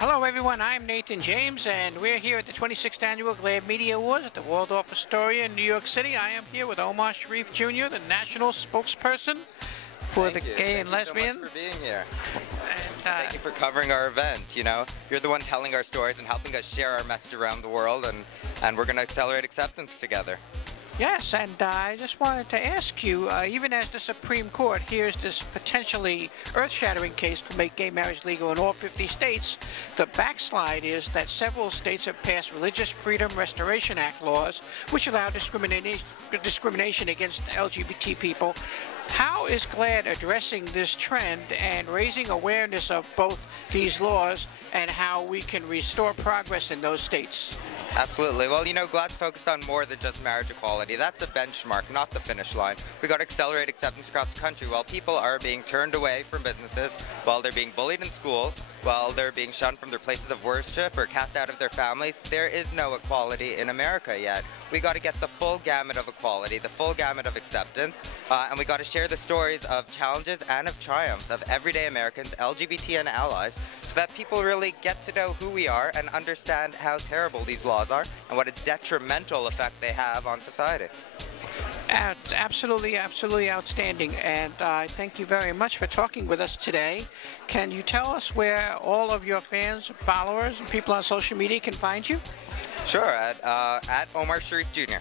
Hello everyone, I'm Nathan James and we're here at the 26th Annual GLAAD Media Awards at the Waldorf Astoria in New York City. I am here with Omar Sharif Jr., the national spokesperson for the gay and lesbian. Thank you so much for being here. And, thank you for covering our event. You know, you're the one telling our stories and helping us share our message around the world, and we're going to accelerate acceptance together. Yes, and I just wanted to ask you, even as the Supreme Court hears this potentially earth-shattering case to make gay marriage legal in all 50 states, the backslide is that several states have passed Religious Freedom Restoration Act laws, which allow discrimination against LGBT people. How is GLAAD addressing this trend and raising awareness of both these laws and how we can restore progress in those states? Absolutely. Well, you know, GLAAD's focused on more than just marriage equality. That's a benchmark, not the finish line. We got to accelerate acceptance across the country. While people are being turned away from businesses, while they're being bullied in school, while they're being shunned from their places of worship or cast out of their families, there is no equality in America yet. We got to get the full gamut of equality, the full gamut of acceptance, and we got to share the stories of challenges and of triumphs of everyday Americans, LGBT and allies, so that people really get to know who we are and understand how terrible these laws are and what a detrimental effect they have on society. Absolutely, absolutely outstanding, and I thank you very much for talking with us today. Can you tell us where all of your fans, followers, and people on social media can find you? Sure, at Omar Sharif Jr.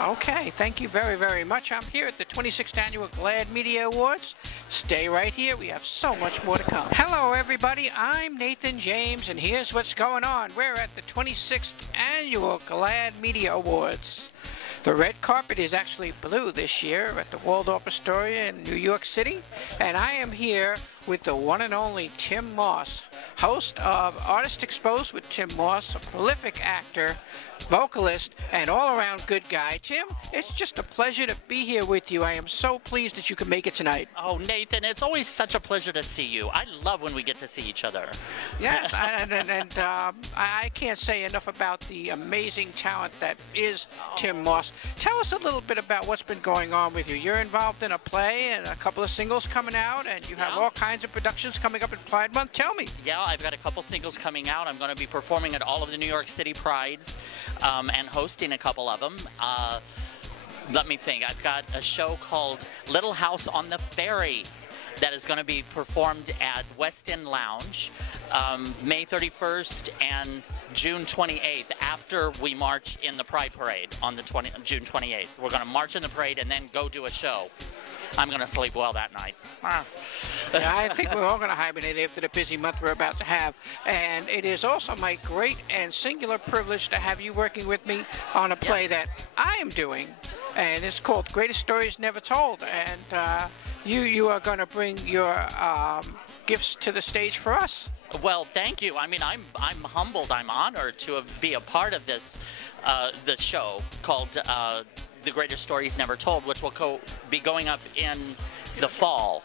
Okay, thank you very, very much. I'm here at the 26th Annual GLAAD Media Awards. Stay right here. We have so much more to come. Hello, everybody. I'm Nathan James, and here's what's going on. We're at the 26th Annual GLAAD Media Awards. The red carpet is actually blue this year at the Waldorf Astoria in New York City, and I am here with the one and only Tim Moss, host of Artist Exposed with Tim Moss, a prolific actor, vocalist, and all-around good guy. Tim, it's just a pleasure to be here with you. I am so pleased that you could make it tonight. Oh, Nathan, it's always such a pleasure to see you. I love when we get to see each other. Yes, I can't say enough about the amazing talent that is Tim Moss. Tell us a little bit about what's been going on with you. You're involved in a play and a couple of singles coming out, and you have all kinds of productions coming up in Pride Month. Tell me. Yeah, I've got a couple singles coming out. I'm going to be performing at all of the New York City Prides and hosting a couple of them. Let me think. I've got a show called Little House on the Ferry that is going to be performed at West End Lounge May 31st and June 28th after we march in the Pride Parade on the June 28th. We're going to march in the parade and then go do a show. I'm going to sleep well that night. Yeah, I think we're all going to hibernate after the busy month we're about to have. And it is also my great and singular privilege to have you working with me on a play that I am doing. And it's called Greatest Stories Never Told. And you are going to bring your gifts to the stage for us. Well, thank you. I mean, I'm humbled. I'm honored to be a part of this the show called The Greatest Stories Never Told, which will be going up in the fall,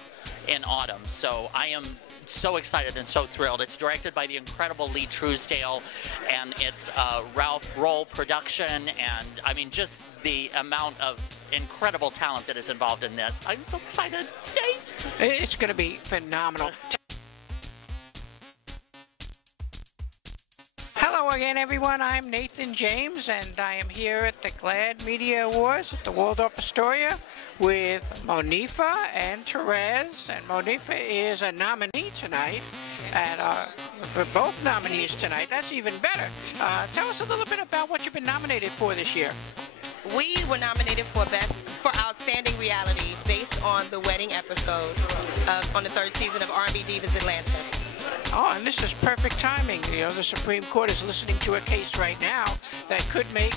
in autumn. So I am so excited and so thrilled. It's directed by the incredible Lee Truesdale, and it's Ralph Roll production, and I mean, just the amount of incredible talent that is involved in this. I'm so excited. Yay! It's going to be phenomenal. Hello again, everyone. I'm Nathan James, and I am here at the GLAAD Media Awards at the Waldorf Astoria with Monifah and Therese. And Monifah is a nominee tonight, and we're both nominees tonight. That's even better. Tell us a little bit about what you've been nominated for this year. We were nominated for Outstanding Reality based on the wedding episode on the 3rd season of R&B Divas Atlanta. Oh, and this is perfect timing. You know, the Supreme Court is listening to a case right now that could make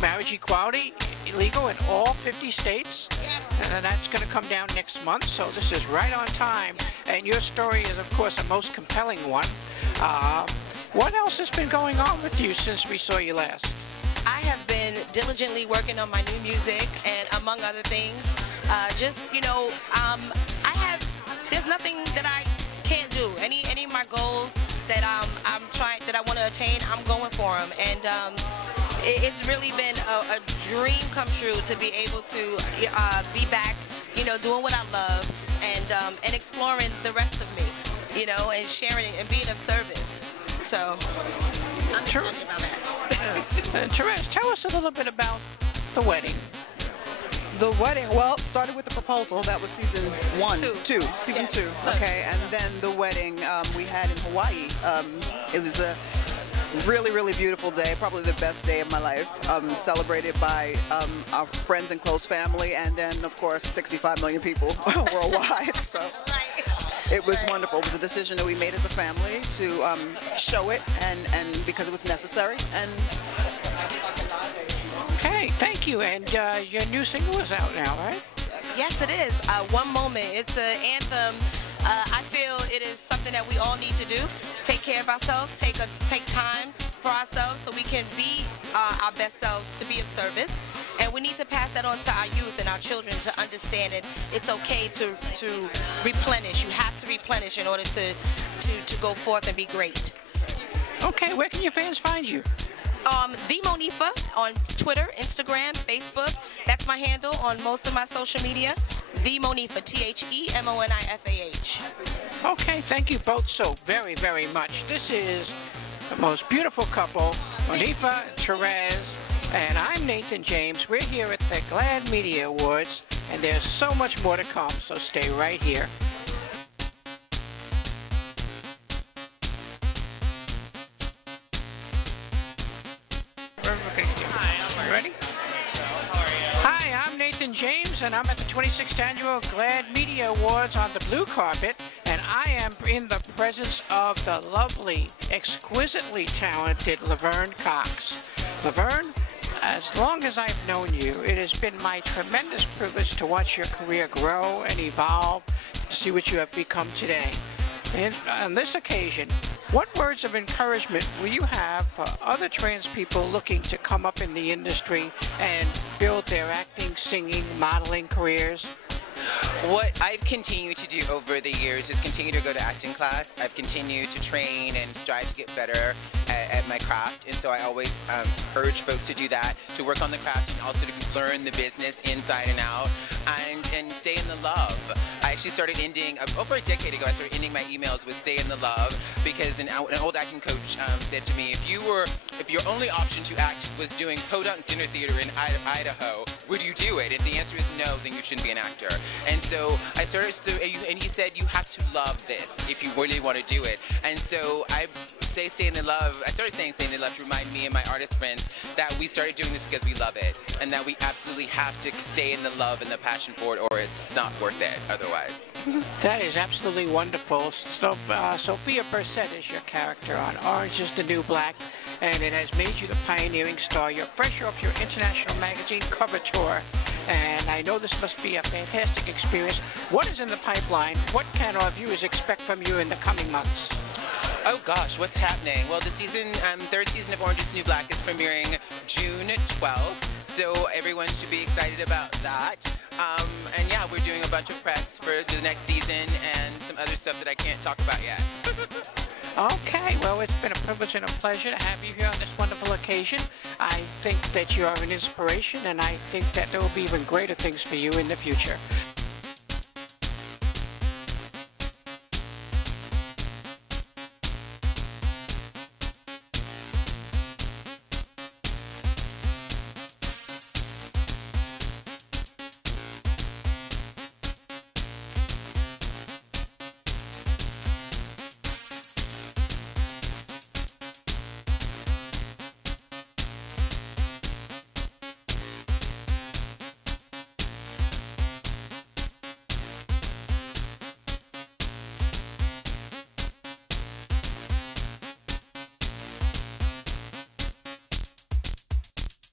marriage equality illegal in all 50 states. Yes. And that's going to come down next month, so this is right on time. And your story is, of course, the most compelling one. What else has been going on with you since we saw you last? I have been diligently working on my new music, and among other things, just, you know, there's nothing that I can't do. Any of my goals that that I want to attain, I'm going for them, and it's really been a dream come true to be able to be back, you know, doing what I love, and exploring the rest of me, you know, and sharing it and being of service. So I'm excited about that. Therese, tell us a little bit about the wedding. The wedding, well, started with the proposal. That was season season two. Okay, and then the wedding we had in Hawaii. It was a really, really beautiful day, probably the best day of my life. Celebrated by our friends and close family, and then, of course, 65 million people worldwide. So it was wonderful. It was a decision that we made as a family to show it, and because it was necessary. And okay, thank you. And your new single is out now, right? Yes, it is. One Moment. It's an anthem. I feel it is something that we all need to do. Take care of ourselves. Take time for ourselves so we can be our best selves, to be of service. And we need to pass that on to our youth and our children to understand it. It's okay to replenish. You have to replenish in order to go forth and be great. Okay, where can your fans find you? The Monifah on Twitter, Instagram, Facebook. That's my handle on most of my social media. The Monifah, TheMonifah. Okay, thank you both so very, very much. This is the most beautiful couple, Monifah and Therese, and I'm Nathan James. We're here at the GLAAD Media Awards, and there's so much more to come, so stay right here. Ready? Hi, I'm Nathan James, and I'm at the 26th Annual GLAAD Media Awards on the blue carpet, and I am in the presence of the lovely, exquisitely talented Laverne Cox. Laverne, as long as I've known you, it has been my tremendous privilege to watch your career grow and evolve, to see what you have become today. And on this occasion, what words of encouragement will you have for other trans people looking to come up in the industry and build their acting, singing, modeling careers? What I've continued to do over the years is continue to go to acting class. I've continued to train and strive to get better at my craft, and so I always urge folks to do that, to work on the craft and also to learn the business inside and out, and stay in the love. I actually started ending, over a decade ago, I started ending my emails with "stay in the love," because an old acting coach said to me, if your only option to act was doing podunk dinner theater in Idaho, would you do it? If the answer is no, then you shouldn't be an actor. And so I started and he said, you have to love this if you really want to do it. And so I say stay in the love. I started saying stay in the love to remind me and my artist friends that we started doing this because we love it, and that we absolutely have to stay in the love and the passion for it, or it's not worth it otherwise. That is absolutely wonderful. So, Sophia Burset is your character on Orange is the New Black, and it has made you the pioneering star. You're fresh off your international magazine cover tour, and I know this must be a fantastic experience. What is in the pipeline? What can our viewers expect from you in the coming months? Oh gosh, what's happening? Well, the third season of Orange is the New Black is premiering June 12th, so everyone should be excited about that. And yeah, we're doing a bunch of press for the next season and some other stuff that I can't talk about yet. Okay, well, it's been a privilege and a pleasure to have you here on this wonderful occasion. I think that you are an inspiration, and I think that there will be even greater things for you in the future.